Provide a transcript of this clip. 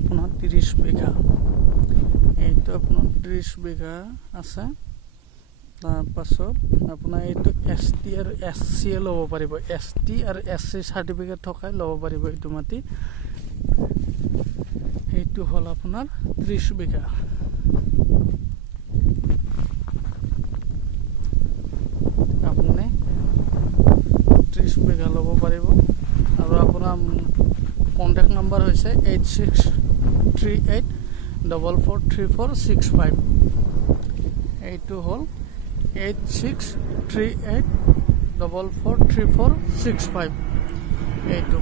আপোনাৰ 30 বিঘা এইটো আপোনাৰ 30 বিঘা আছে তাৰ পাছত আপোনাৰ এইটো এসটি আৰু এসসি ল'ব পাৰিব এসটি আৰু এসসি সাৰ্টিফিকেট থকাই ল'ব পাৰিব এইটো মাটি এইটো হল আপোনাৰ 30 বিঘা আপুনি 30 বিঘা ল'ব পাৰিব আৰু আপোনাৰ কন্টাক্ট নাম্বাৰ হৈছে 8638443465 এইটো হল 8638443465 এইটো